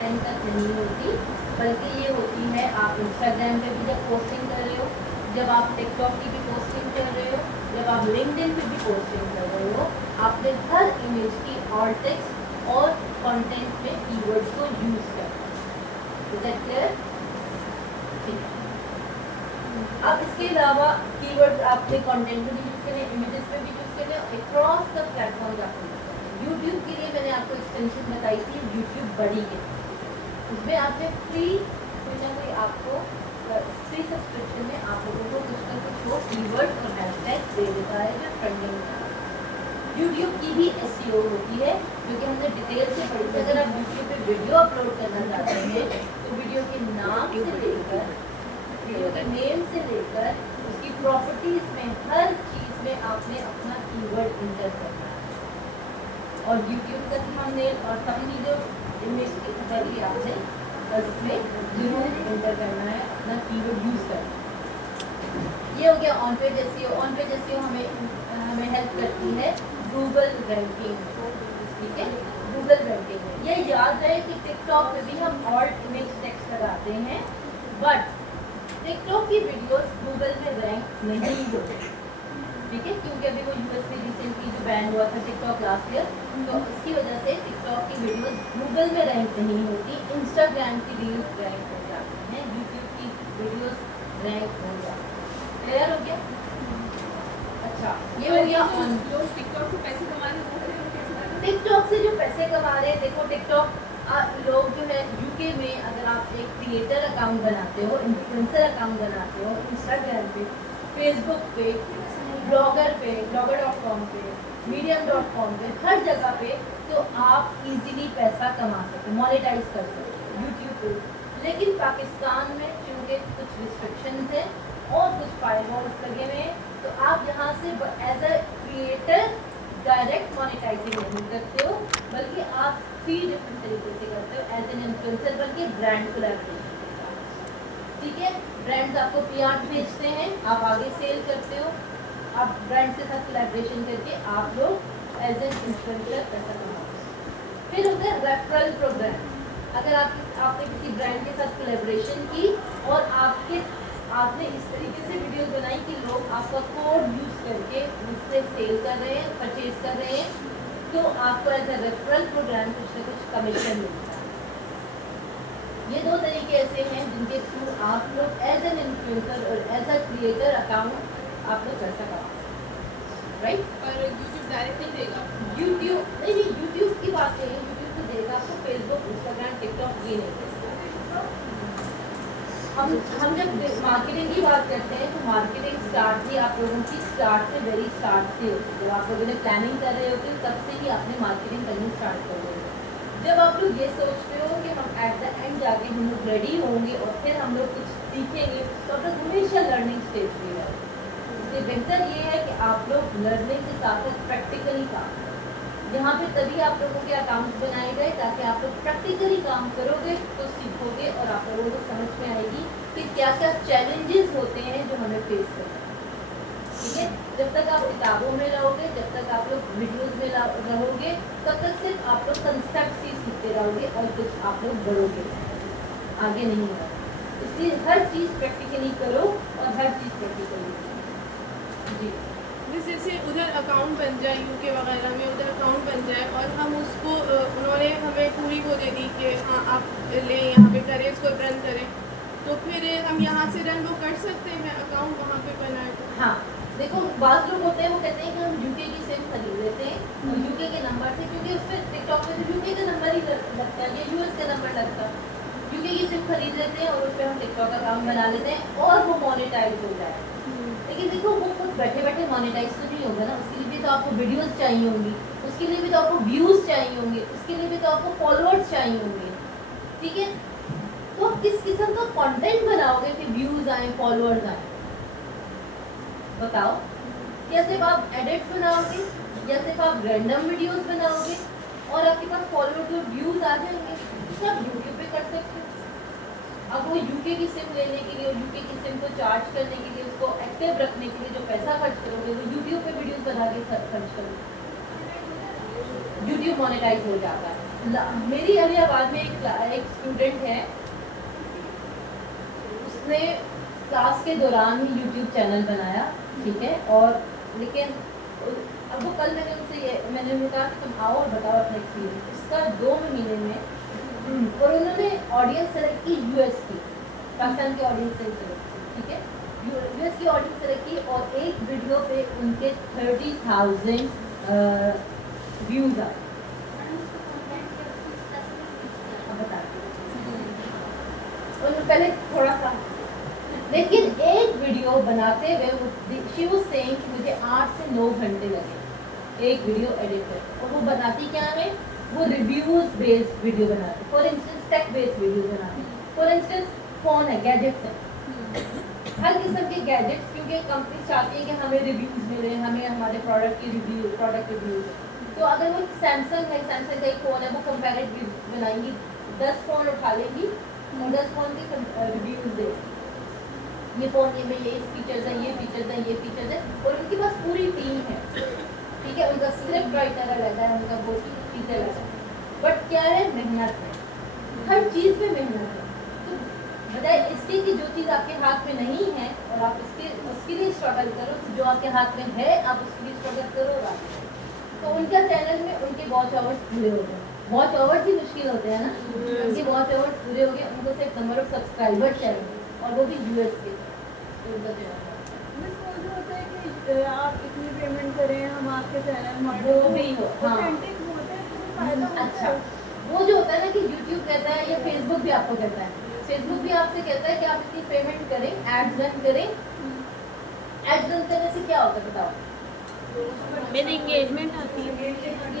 तक नहीं होती, बल्कि ये होती है आप इंस्टाग्राम पे भी जब पोस्टिंग कर रहे हो, जब आप टिकटॉक की भी पोस्टिंग कर रहे हो, जब आप लिंक्डइन पे भी पोस्टिंग कर रहे हो, आपने हर इमेज की और टेक्स्ट और कंटेंट में कीवर्ड्स को यूज करना है। Is that clear? ठीक है। अब इसके अलावा कीवर्ड्स आपने कंटेंट में भी यूज करने, इमेजेस में भी यूज करने, अक्रॉस द प्लेटफॉर्म आपको यूज करना। यूट्यूब के लिए मैंने आपको एक्सटेंशन बताई थी, यूट्यूब बड़ी है, उसमें आपने फ्री कोई ना कोई आपको फ्री सब्सक्रिप्शन में आप लोगों को कुछ ना कुछ वो कीवर्ड और हैशटैग दे देता है जो ट्रेंडिंग में है। यूट्यूब की भी एसईओ होती है, जो कि हमने डिटेल से पढ़ी थी। अगर आप यूट्यूब पे वीडियो अपलोड करना चाहते हैं तो वीडियो के नाम से लेकर, वीडियो के नेम से लेकर उसकी प्रॉपर्टीज में हर चीज में आपने अपना कीवर्ड इंटर करना है। और यूट्यूब का थंबनेल और थंबनेल जो इमेज की ऊपर भी आपने उसमें जरूर इंटर करना है, अपना कीवर्ड यूज करना है। ये हो गया on page SEO. On page SEO हमें हेल्प करती है गूगल रैंकिंग, ठीक है, गूगल रैंकिंग में। ये याद रहे कि टिकटॉक पे भी हम ऑल्ट इमेज टेक्स्ट लगाते हैं, बट टिकटॉक की वीडियोस गूगल में रैंक नहीं होती, ठीक है, क्योंकि अभी वो यूएस में रिसेंटली जो बैन हुआ था टिकटॉक लास्ट ईयर, तो इसकी वजह से टिकटॉक की वीडियोस गूगल में रैंक नहीं होती, इंस्टाग्राम की रील्स रैंक हो जाती हैं, यूट्यूब की वीडियोस रैंक हो जाती हैं। क्लियर हो गया? अच्छा, ये हो गया ऑन। जो टिकटॉक से पैसे कमा रहे हैं, टिकटॉक से जो पैसे कमा रहे हैं, देखो टिकटॉक लोग जो है यूके में, अगर आप एक क्रिएटर अकाउंट बनाते हो, इन्फ्लुएंसर अकाउंट बनाते हो इंस्टाग्राम पे, फेसबुक पे, ब्लॉगर पे, blogger.com पे, medium.com पे, हर जगह पे तो आप इजीली पैसा कमा सकते, मोनेटाइज कर सकते यूट्यूब पे। लेकिन पाकिस्तान में चूँकि कुछ रिस्ट्रिक्शंस हैं और कुछ फायरवॉल्स लगे हुए हैं, तो आप यहाँ से as a creator direct monetizing नहीं करते हो, बल्कि आप 3 डिफरेंट तरीके से करते हो। एज एन इन्फ्लुएंसर बल्कि ब्रांड कोलैबोरेशन, ठीक है, ब्रांड्स आपको पीआर भेजते हैं, आप आगे सेल करते हो, आप ब्रांड के साथ कोलैबोरेशन करके आप लोग एज एन इन्फ्लुएंसर पैसा कमाओ। फिर होता है रेफरल प्रोग्राम। अगर आपने किसी ब्रांड के साथ कोलैबोरेशन की और आपने इस तरीके से वीडियो बनाई कि लोग आपका कोड यूज करके उससे सेल कर रहे हैं, परचेज कर रहे हैं, तो आपको एज ए रेफरल प्रोग्राम कुछ ना कुछ कमीशन मिलता है। ये 2 तरीके ऐसे हैं जिनके थ्रू आप लोग एज एन इन्फ्लुएंसर और एज अ क्रिएटर अकाउंट आप लोग पैसा कमाओ, राइट? पर यूट्यूब डायरेक्ट नहीं देगा। यूट्यूब नहीं, यूट्यूब की बात नहीं है, यूट्यूब तो देगा आपको, फेसबुक, इंस्टाग्राम, टिकटॉक ये नहीं देगा। हम जब मार्केटिंग की बात करते हैं तो मार्केटिंग स्टार्ट ही आप लोगों की वेरी स्टार्ट से होती है। जब आप लोगों ने प्लानिंग कर रहे होते हैं तब से ही आपने मार्केटिंग करनी स्टार्ट कर रहे हो। जब आप लोग ये सोचते हो कि हम एट द एंड जाके हम लोग रेडी होंगे और फिर हम लोग कुछ सीखेंगे, तो आप लोग हमेशा लर्निंग स्टेज पे हैं। इसलिए बेहतर ये है कि आप लोग लर्निंग के साथ साथ प्रैक्टिकली काम करें। यहाँ पे तभी आप लोगों के अकाउंट्स बनाए गए ताकि आप लोग प्रैक्टिकली काम करोगे तो सीखोगे और आप लोगों को समझ में आएगी कि क्या क्या चैलेंजेस होते हैं जो हमें फेस करना है, ठीक है। जब तक आप किताबों में रहोगे, जब तक आप लोग वीडियोस में रहोगे, तब तक सिर्फ आप लोग कंसेप्ट ही सीखते रहोगे और कुछ आप लोग बढ़ोगे, आगे नहीं बढ़ोगे। इसलिए हर चीज़ प्रैक्टिकली करो और हर चीज़ प्रैक्टिकली करो। जी, जैसे उधर अकाउंट बन जाए यूके वगैरह में, उधर अकाउंट बन जाए और हम उसको उन्होंने हमें पूरी वो दे दी कि हाँ आप लें यहाँ पे करें, इसको रन करें, तो फिर हम यहाँ से रन वो कर सकते हैं अकाउंट वहाँ पे बनाए तो। हाँ, देखो बात लोग होते हैं वो कहते हैं कि हम यूके की सिम खरीद लेते हैं और यूके के नंबर से, क्योंकि उस पर टिकटॉक पे तो यूके का नंबर ही लगता है या यूएस का नंबर लगता है, यूके की सिम खरीद लेते हैं और उस पर हम टिकटॉक अकाउंट बना लेते हैं और वो मोनेटाइज हो जाए। लेकिन देखो वो खुद बैठे बैठे मोनेटाइज तो नहीं होगा ना, उसके लिए भी तो आपको वीडियोस चाहिए होंगी, उसके लिए भी तो आपको व्यूज चाहिए होंगे, उसके लिए भी तो आपको फॉलोअर्स चाहिए होंगे, ठीक है। तो आप किस किस्म का कंटेंट बनाओगे कि व्यूज आए, फॉलोअर्स आए? बताओ। या सिर्फ आप एडिट्स बनाओगे या सिर्फ आप रैंडम वीडियोस बनाओगे और आपके पास फॉलोअर्स और व्यूज आ जाएंगे, तो आप यूट्यूब पे कर सकते हो। अब वो यूके की सिम लेने के लिए और यूके की सिम को चार्ज करने के लिए, उसको एक्टिव रखने के लिए जो पैसा खर्च करोगे वो यूट्यूब पे वीडियोस बना के खर्च करोगे, यूट्यूब मोनेटाइज हो जाता है। मेरी अलियाबाद में एक स्टूडेंट है, उसने क्लास के दौरान ही यूट्यूब चैनल बनाया, ठीक है, और लेकिन अब वो कल मैंने उन्हें कहा कि तुम आओ और बताओ अपना एक्सपीरियंस। उसका 2 महीने में और उन्होंने ऑडियंस सेलेक्ट की यूएस की, पाकिस्तान की ऑडियंस सेलेक्ट की, ठीक है, यूएस की ऑडियंस सेलेक्ट की, और एक वीडियो पे उनके 30,000 व्यूज आए। और पहले थोड़ा सा, लेकिन एक वीडियो बनाते हुए शी वाज सेइंग कि मुझे 8 से 9 घंटे लगे एक वीडियो एडिट कर। और वो बनाती क्या है, वो रिव्यूज बेस्ड वीडियो बनाती, for instance tech based video बनाती, फॉर इंस्टेंस फोन है, गैजेट्स है, हर किस्म के गैजेट्स, क्योंकि कंपनी चाहती है कि हमें रिव्यूज मिले, हमें हमारे प्रोडक्ट की प्रोडक्ट रिव्यूज। तो अगर वो सैमसंग है, सैमसंग का एक फ़ोन है, वो कंपेरेटिव बनाएंगी, 10 फ़ोन उठा लेंगी और 10 फ़ोन के रिव्यूज देंगी, ये फ़ोन ये में ये फीचर्स है, ये फीचर्स है, ये फीचर्स है, और उनके पास पूरी टीम है, ठीक है, उनका स्क्रिप्ट राइटर अलग है, उनका वो चीज़ अलग है, बट क्या है, मेहनत है, हर चीज़ में मेहनत है। तो बताए इसके कि जो चीज़ आपके हाथ में नहीं है और आप उसके लिए स्ट्रगल करो, जो आपके हाथ में है आप उसके लिए स्ट्रगल करो और आगे। तो उनका चैनल में उनके वॉच आवर्स पूरे हो गए, वॉच आवर्स ही मुश्किल होते हैं ना, उनके वॉच आवर्स पूरे हो गए, उनको सिर्फ नंबर ऑफ सब्सक्राइबर चाहिए, और वो भी यूएस के। तो उनका जो होता है कि आप इतनी पेमेंट करें, हम आपके चैनल वो भी हो, हाँ, ऑथेंटिक होता है, तो फायदा होता अच्छा, है। वो जो होता है ना कि यूट्यूब कहता है या फेसबुक भी आपको कहता है, फेसबुक भी आपसे कहता है कि आप इतनी पेमेंट करें, एड्स रन करें, एड्स रन करने से क्या होता है बताओ, मेरी एंगेजमेंट आती है,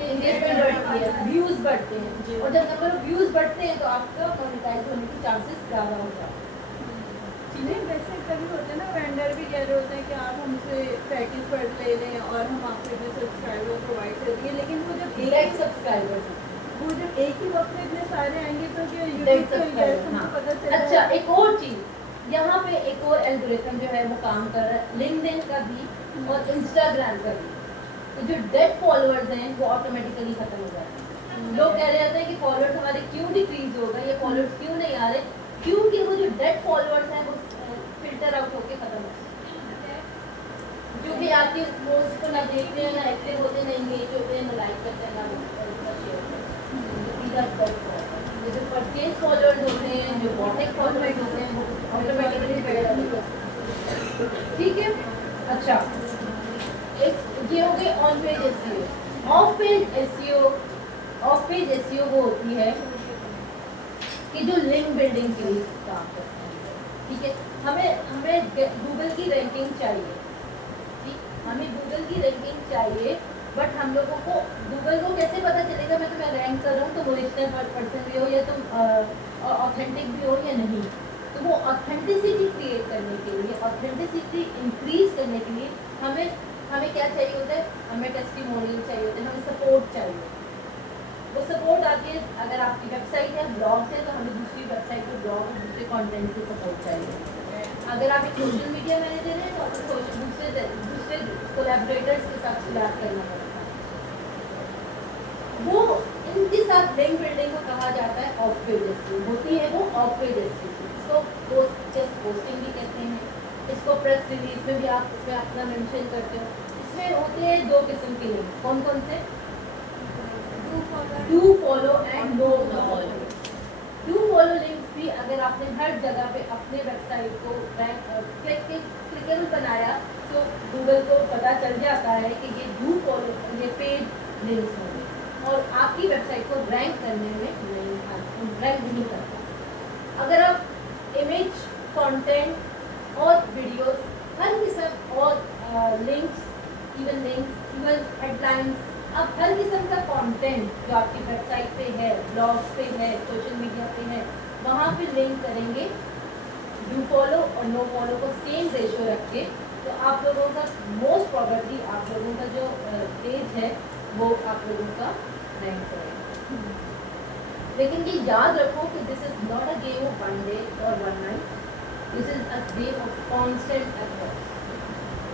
एंगेजमेंट बढ़ती है, व्यूज बढ़ते हैं, और जब नंबर ऑफ व्यूज बढ़ते हैं तो आपका मोनेटाइज होने की चांसेस ज़्यादा हो जाते हैं। नहीं, वैसे कभी होता है ना, वेंडर भी कह रहे होते हैं कि आप हमसे पैकेज पर ले लें और हम आपको इतने सब्सक्राइबर प्रोवाइड कर दिए, लेकिन वो जब डायरेक्ट सब्सक्राइबर, वो जब एक ही वक्त में इतने सारे आएंगे तो क्या डायरेक्ट यूट्यूब का सब्सक्राइबर, हमको हाँ। पता चलेगा। अच्छा, एक और चीज़ यहाँ पे, एक और एल्गोरिथम जो है वो काम कर रहा है, लिंक्डइन का भी और इंस्टाग्राम का भी। तो जो डेड फॉलोअर्स हैं वो ऑटोमेटिकली खत्म हो जाते हैं। लोग कह रहे होते हैं कि फॉलोअर्स हमारे क्यों डिक्रीज हो गए, ये फॉलोअर्स क्यों नहीं आ रहे, क्योंकि वो जो डेड फॉलोअर्स हैं वो फिल्टर आउट होके खत्म हो जाते हैं, क्योंकि आपकी पोस्ट को ना देखते हैं, ना एक्टिव होते हैं, ना एंगेज होते हैं, ना लाइक करते हैं, ना शेयर करते हैं। जो परचेज फॉलोअर्स होते हैं, जो बॉटिक फॉलोअर्स होते हैं, वो ऑटोमेटिकली फिल्टर आउट होते हैं, ठीक है। अच्छा, एक ये हो गई on page SEO. Of page SEO, of page SEO वो होती है कि जो लिंक बिल्डिंग के लिए काम करते हैं, ठीक है। हमें गूगल की रैंकिंग चाहिए, ठीक, हमें गूगल की रैंकिंग चाहिए, बट हम लोगों को गूगल को कैसे पता चलेगा मैं तुम्हें रैंक कर रहा हूँ, तुम ओरिजिनल पर्सन भी हो या तुम ऑथेंटिक भी हो या नहीं। तो वो ऑथेंटिसिटी क्रिएट करने के लिए, ऑथेंटिसिटी इंक्रीज करने के लिए हमें क्या चाहिए होता है, हमें टेस्टिमोनियल चाहिए होते हैं, हमें सपोर्ट चाहिए। वो सपोर्ट आती है, अगर आपकी वेबसाइट है, ब्लॉग है, तो हमें दूसरी वेबसाइट पर ब्लॉग और दूसरे कंटेंट की सपोर्ट चाहिए। अगर आप एक सोशल मीडिया मैनेजर हैं तो आपको दूसरे कोलैबोरेटर्स के साथ कोलैब करना पड़ता है। वो इनके साथ लिंक बिल्डिंग को कहा जाता है ऑफ पेज एसईओ, होती है वो ऑफ पेज एसईओ। इसको पोस्टिंग भी कहते हैं, इसको प्रेस रिलीज में भी आप इसमें अपना मेंशन करते हो। इसमें होते हैं 2 किस्म के लिंक, कौन कौन से, do follow and no follow. Do follow links भी अगर आपने हर जगह पे अपने वेबसाइट को क्लिकेबल बनाया तो गूगल को पता चल जाता है कि ये डू फॉलो, ये पेड लिंक्स होंगे और आपकी वेबसाइट को रैंक करने में रैंक नहीं करता। अगर आप इमेज, कंटेंट और वीडियोस, हर किस्म और लिंक्स, इवन हेडलाइंस, अब हर किस्म का कंटेंट जो आपकी वेबसाइट पे है, ब्लॉग पे है, सोशल मीडिया पे है, वहाँ पे लिंक करेंगे डू फॉलो और नो फॉलो को सेम रेशियो रख के, तो आप लोगों का मोस्ट प्रॉबेबली आप लोगों का जो पेज है वो आप लोगों का रैंक करेगा। लेकिन ये याद रखो कि this is not a game of 1 day और 1 night, this is a game of constant effort.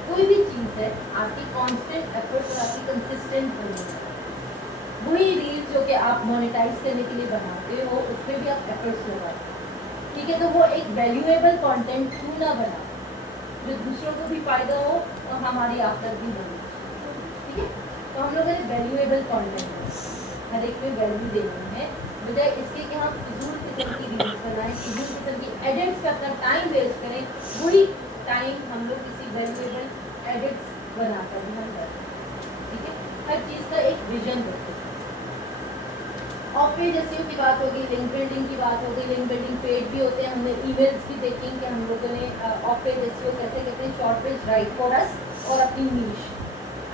कोई भी चीज़ है, आपकी कांस्टेंट एफर्ट और आपकी कंसिस्टेंट होनी है। वही रील्स जो कि आप मोनेटाइज करने के लिए बनाते हो उसमें भी आप एफर्ट्स लगाते हो, ठीक है। तो वो एक वैल्यूएबल कंटेंट क्यों ना बना जो दूसरों को भी फायदा हो और हमारी आखिरत भी बने, ठीक है। तो हम लोगों ने वैल्यूएबल कंटेंट हर एक में वैल्यू देनी है, बजाय इसके कि हम फिजूल किस्म की रील्स बनाएं, फिजूल किस्म की एडिट्स पे अपना टाइम वेस्ट करें, वही टाइम हम लोग किसी वैल्यूएबल एडिट्स बनाकर हम करें, ठीक है। हर चीज़ का एक विजन रखें। ऑफ पेज एसईओ की बात होगी, लिंक बिल्डिंग की बात होगी, लिंक बिल्डिंग पेज भी होते हैं, हमने ईमेल्स की देखेंगे कि हम लोगों ने ऑफ पेज एसईओ कैसे कहते हैं, short page right for us और अपनी नीश।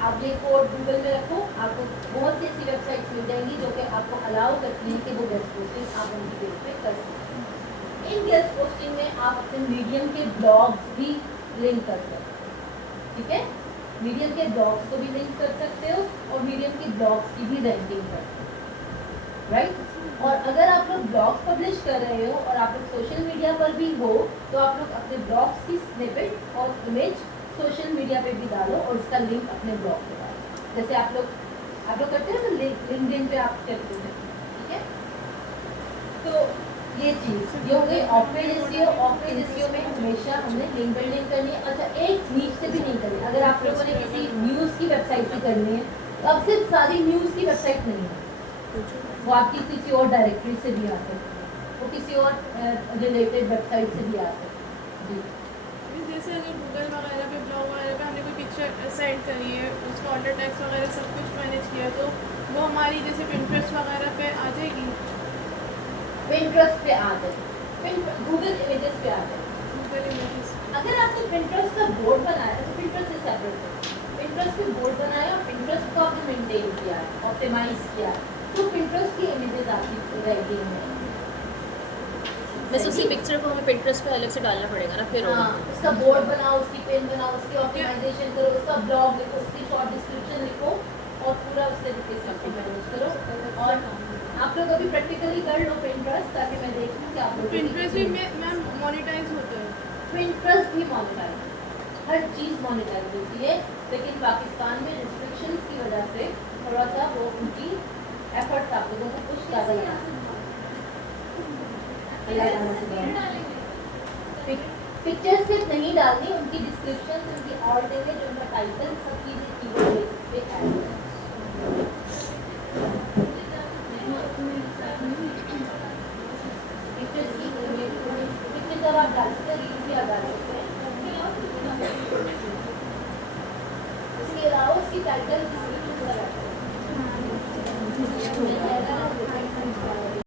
आप ये कोड गूगल में रखो, आपको बहुत सी ऐसी वेबसाइट्स मिल जाएंगी जो कि आपको अलाउ करती हैं कि वो गेस्ट पोस्टिंग आप उनकी पेज पे कर सकते हैं। इन गेस्ट पोस्टिंग में आप अपने मीडियम के ब्लॉग्स भी लिंक कर सकते हो, ठीक है। मीडियम के ब्लॉग्स को भी लिंक कर सकते हो और मीडियम के ब्लॉग्स की भी रैंकिंग कर सकते हो, राइट। और अगर आप लोग ब्लॉग्स पब्लिश कर रहे हो और आप लोग सोशल मीडिया पर भी हो तो आप लोग अपने ब्लॉग्स की स्निपेट और इमेज सोशल मीडिया पे भी डालो और उसका लिंक अपने ब्लॉग पे डालो, जैसे आप लोग करते हो तो लिंक्डइन पे आप करते हो, ठीक है। तो ये चीज़ ये हो गई of page SEO. Of page SEO में हमेशा हमने लिंक बिल्डिंग करनी है। अच्छा, एक नीच से भी नहीं करनी। अगर आप लोगों ने किसी न्यूज़ की वेबसाइट से करनी है तो अब सिर्फ सारी न्यूज़ की वेबसाइट नहीं है, वो आपकी किसी और डायरेक्टरी से भी आ सकती है, वो किसी और रिलेटेड वेबसाइट से भी आ सकती है जी। जैसे अगर गूगल वगैरह पे ब्लॉग वगैरह पे हमने कोई पिक्चर सेंड करी है, उसका ऑल्टर टेक्स्ट वगैरह सब कुछ मैनेज किया, तो वो हमारी जैसे पिंटरेस्ट वगैरह पे आ जाएगी, पिंटरेस्ट पे आ जाए, गूगल इमेजेस पे आ जाए। Google images. अगर आपने पिंटरेस्ट का बोर्ड बनाया है तो पिंटरेस्ट से सेपरेट है, पिंटरेस्ट पे बोर्ड बनाया और पिंटरेस्ट को आपने मेंटेन किया है, ऑप्टिमाइज किया है, तो पिंटरेस्ट की इमेजेस आपकी रहेगी हैं। बस उसी पिक्चर को हमें पिंटरेस्ट पे अलग से डालना पड़ेगा ना फिर होगा। हाँ, उसका बोर्ड बनाओ, उसकी पेन बनाओ, उसकी ऑप्टिमाइजेशन करो, उसका ब्लॉग लिखो, उसकी शॉर्ट डिस्क्रिप्शन लिखो और पूरा उस तरीके से आपको मैनेज करो। और आप लोग अभी प्रैक्टिकली कर लो पिंटरेस्ट, ताकि मैं देखूँ कि आप लोग पिंटरेस्ट भी मैम मोनेटाइज होता है। पिंटरेस्ट भी मोनेटाइज, हर चीज़ मोनेटाइज होती है, लेकिन पाकिस्तान में रिस्ट्रिक्शंस की वजह से थोड़ा सा वो उनकी एफर्ट आप लोगों को कुछ ज़्यादा लगाना पिक्चर सिर्फ नहीं डालनी, उनकी डिस्क्रिप्शन, उनकी ऑल्ट इमेज, उनका टाइटल, सब चीज़ें कीवर्ड पे ऐड पिक्चर जब आप डालते हैं रील भी आप डाल सकते हैं। उसके अलावा उसकी टाइटल